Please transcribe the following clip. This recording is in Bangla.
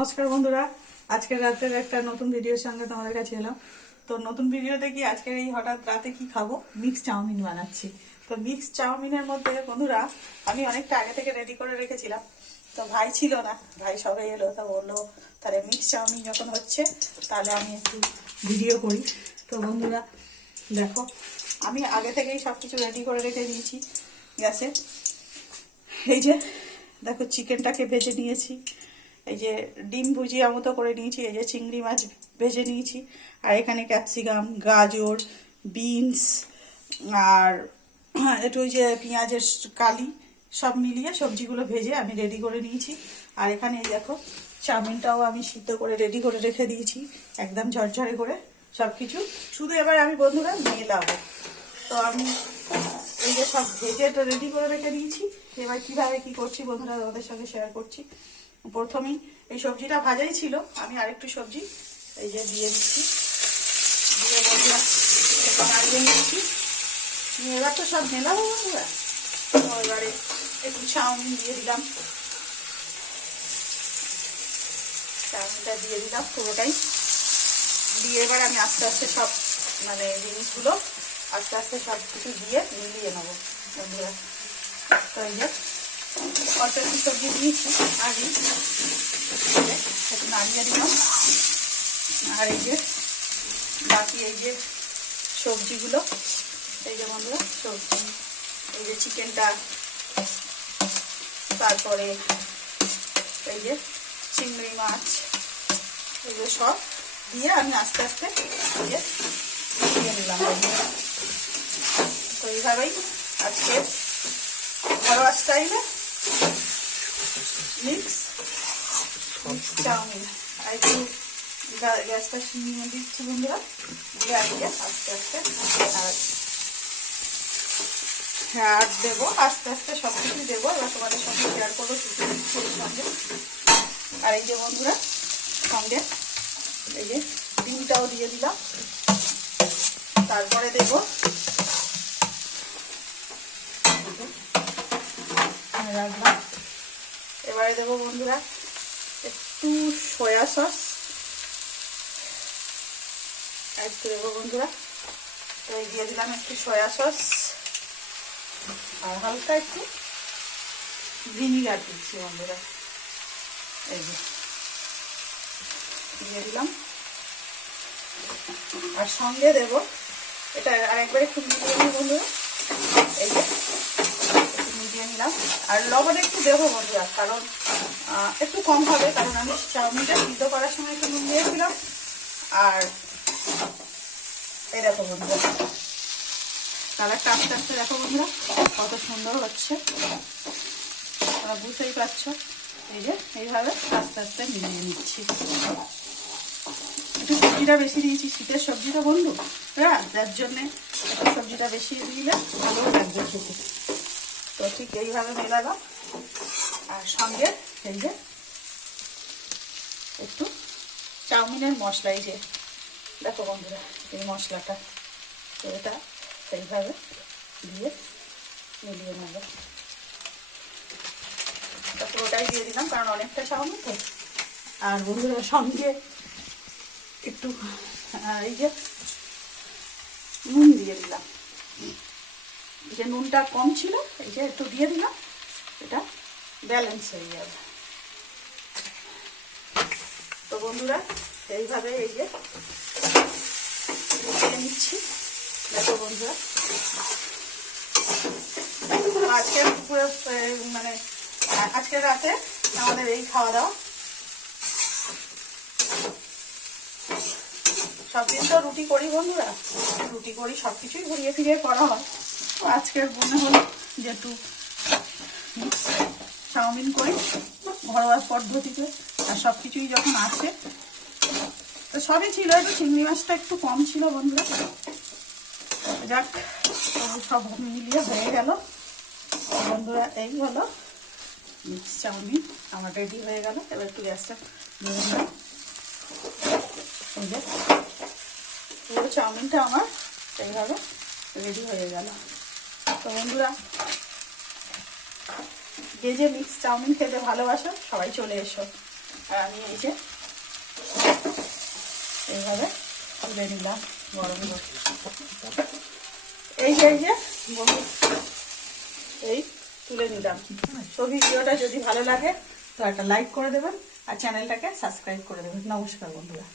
নমস্কার বন্ধুরা, আজকে রাতের একটা নতুন ভিডিওর সঙ্গে তোমাদের কাছে এলাম। তো নতুন ভিডিওতে কি আজকের এই হঠাৎ রাতে কি খাবো, মিক্স চাউমিন বানাচ্ছি। তো মিক্স চাউমিনের মধ্যে বন্ধুরা আমি অনেকটা আগে থেকে রেডি করে রেখেছিলাম। তো ভাই ছিল না, ভাই সবাই এলো, তো বললো তাহলে মিক্স চাউমিন যখন হচ্ছে তাহলে আমি একটু ভিডিও করি। তো বন্ধুরা দেখো, আমি আগে থেকেই সব কিছু রেডি করে রেখে দিয়েছি গ্যাসে। এই যে দেখো, চিকেনটাকে ভেজে নিয়েছি, এই যে ডিম ভুজিয়া মতো করে নিয়েছি, এই যে চিংড়ি মাছ ভেজে নিয়েছি, আর এখানে ক্যাপসিকাম, গাজর, বিনস আর একটু ওই যে পেঁয়াজের কালি সব মিলিয়ে সবজিগুলো ভেজে আমি রেডি করে নিয়েছি। আর এখানে এই দেখো, চাউমিনটাও আমি সিদ্ধ করে রেডি করে রেখে দিয়েছি একদম ঝরঝরে করে সব কিছু। শুধু এবার আমি বন্ধুরা মেলাবো। তো আমি এই যে সব ভেজে তো রেডি করে রেখে দিয়েছি, এবার কীভাবে কী করছি বন্ধুরা ওদের সঙ্গে শেয়ার করছি। প্রথমেই এই সবজিটা ভাজাই ছিল, আমি আরেকটু সবজি এই যে দিয়ে দিচ্ছি, দিয়ে বন্ধুরা একটু নাড়িয়ে নিচ্ছি। এবার তো সব মেলাবো বন্ধুরা। তো এবারে একটু চাউমিন দিয়ে দিলাম, চাউমিনটা দিয়ে দিলাম পুরোটাই দিয়ে এবার আমি আস্তে আস্তে সব জিনিসগুলো আস্তে আস্তে সব কিছু দিয়ে মিলিয়ে নেবো বন্ধুরা। তো এই যে অল্প একটু সবজি দিয়েছি আগে, একটু নাড়িয়ে দিলাম। আর এই যে বাকি এই যে সবজিগুলো, এই যে বন্ধুরা সবজি, এই যে চিকেনটা, তারপরে এই যে চিংড়ি মাছ, এগুলো সব দিয়ে আমি আস্তে আস্তে দিয়ে নিলাম বন্ধুরা। তো এইভাবেই আজকে ঘরোয়া স্টাইলে মিক্স চাউমিন। আর একটু গ্যাসটা নিয়ে দিচ্ছি বন্ধুরা, দিয়ে আজকে আস্তে আস্তে আর দেবো, আস্তে আস্তে সব কিছু দেবো। এবার তোমাদের সঙ্গে শেয়ার করবো সঙ্গে। আর এই যে বন্ধুরা সঙ্গে এই যে ডিমটাও দিয়ে দিলাম, তারপরে দেবো রাখলাম। এবারে দেবো বন্ধুরা একটু সয়া সস, একটু দেবো বন্ধুরা, তো এই দিয়ে দিলাম একটু সয়া সস, আর হালকা একটু ভিনিগার দিচ্ছি বন্ধুরা, এই যে দিয়ে দিলাম। আর সঙ্গে দেবো এটা আরেকবার একটু মিলিয়ে নিই বন্ধুরা, এই যে একটু মিলিয়ে নিলাম। আর লবণ একটু দেবো বন্ধুরা, কারণ একটু কম হবে, কারণ আমি চাউমিনটা সিদ্ধ করার সময় একটু নুন দিয়েছিলাম। আর এই দেখো বন্ধুরা কালারটা আস্তে আস্তে দেখো বন্ধুরা কত সুন্দর হচ্ছে, তোমরা বুঝতেই পারছো। এই যে এইভাবে আস্তে আস্তে মিলিয়ে নিচ্ছি। একটু সবজিটা বেশি দিয়েছি, শীতের সবজি তো বন্ধু, হ্যাঁ, যার জন্যে একটু সবজিটা বেশি দিলে ভালো লাগবে খেতে। তো ঠিক এইভাবে মেলালাম। আর সঙ্গে এই যে একটু চাউমিনের মশলা, এই যে দেখো বন্ধুরা এই মশলাটা, তো এটা এইভাবে দিয়ে মিলিয়ে নেব। তো পুরোটাই দিয়ে দিলাম, কারণ অনেকটা চাউমিন তো। আর বন্ধুরা সঙ্গে একটু এই যে নুন দিয়ে দিলাম, যে নুনটা কম ছিল এই যে একটু দিয়ে দিলাম, এটা ব্যালেন্স হয়ে যাবে। তো বন্ধুরা এইভাবে এই যে মিশিয়ে নিচ্ছি। দেখো বন্ধুরা আজকের পুরো আজকের রাতে আমাদের এই খাওয়া দাওয়া। সব দিন তো রুটি করি বন্ধুরা, রুটি করি, সব কিছুই ঘুরিয়ে ফিরিয়ে করা হয়। তো আজকের মনে হলো যে একটু চাউমিন করি ঘরোয়া পদ্ধতিতে। আর সব কিছুই যখন আছে, তো সবই ছিল, একটু চিংড়ি মাছটা একটু কম ছিল বন্ধুরা। যাক, সব মিলিয়ে হয়ে গেল বন্ধুরা। এই হলো মিক্স চাউমিন আমার রেডি হয়ে গেল। এবার একটু গ্যাসটা ধরে দিলাম। এই যে পুরো চাউমিনটা আমার এইভাবে রেডি হয়ে গেল। তো বন্ধুরা যে যে মিক্স চাউমিন খেতে ভালোবাসো সবাই চলে এসো। আর আমি এই যে এইভাবে তুলে নিলাম গরম এই যে এই তুলে নিলাম। তো ভিডিওটা যদি ভালো লাগে তো একটা লাইক করে দেবেন আর চ্যানেলটাকে সাবস্ক্রাইব করে দেবেন। নমস্কার বন্ধুরা।